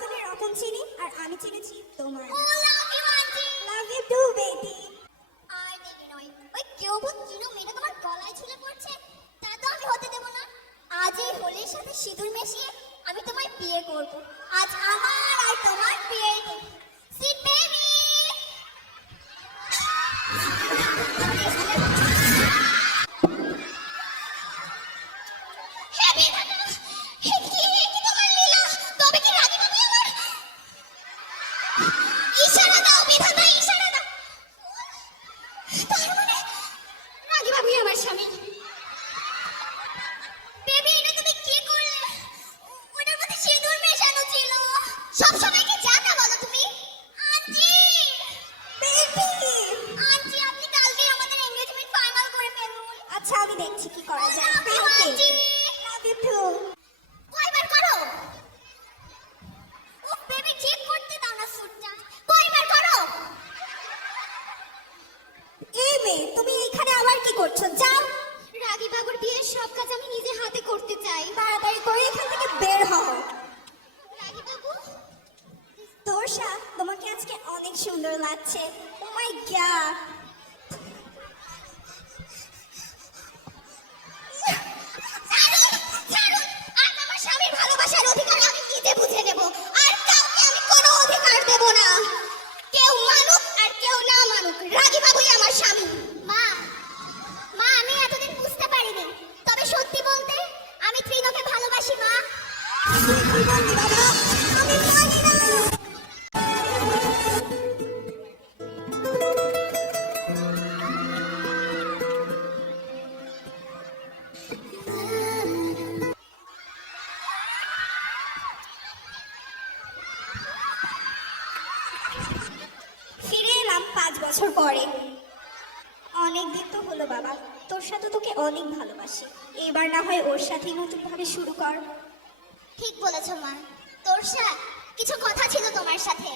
তোকে রতন চিনি আর আমি চিনেছি তোমার। ও love you aunty. Love you too baby. আর বেবি নয়, ওই কেউ চিনো মেয়েটা তোমার গলায় ঝুলে পড়ছে, তা তো আমি হতে দেব না। আজ এই হোলির সাথে সিঁদুর মিশিয়ে আমি তোমায় বিয়ে করব। আজ আমার আর তোমার বিয়ে। Sweet baby. হ্যাপি দাদা, কি তোমার লীলা? তবে কি রাগি ভাবি আমার? ইশারা দাও বিধাতা, ইশারা দাও। তার মানে রাগি ভাবি আমার স্বামী। বেবি, এটা তুমি কি করলে? ওটার মধ্যে সিঁদুর মেশানো ছিল। সব সময় কি জানা বলো তুমি? আন্টি, বেবি, আন্টি আপনি কালকে আমাদের এনগেজমেন্ট ফাইনাল করে ফেলুন। আচ্ছা আমি দেখছি কি করা যায়। Aunty, love you too. কয়বার করো? ও বেবি, ঠিক করতে দাও না স্যুটটা। কয়বার করো? এই মেয়ে, তুমি এখানে আবার কি করছো? যাও, রাগি বাবুর বিয়ের সব কাজ আমি নিজে হাতে করতে চাই। তাড়াতাড়ি করে এখান থেকে বের হও। রাগি বাবু, তোরসা, তোমাকে আজকে অনেক সুন্দর লাগছে। ও মাই গড। ছাড়ুন। আজ আমার স্বামীর ভালোবাসার অধিকার আমি নিজে বুঝে নেব। আর কাউকে আমি কোনো অধিকার দেব না। কেউ মানুক আর কেউ না মানুক, রাগি বাবুই আমার স্বামী। মা, আমি এতদিন বুঝতে পারিনি, তবে সত্যি বলতে আমি ত্রিনকে ভালোবাসি মা। আমি মানি না। ফিরে এলাম 5 বছর পরে। অনেক দিন তো হলো বাবা, তোর সাথে তোকে অনেক ভালোবাসি। এবার না হয় ওর সাথেই নতুন ভাবে শুরু কর। ঠিক বলেছো মা। তোর সাথে কিছু কথা ছিল তোমার সাথে।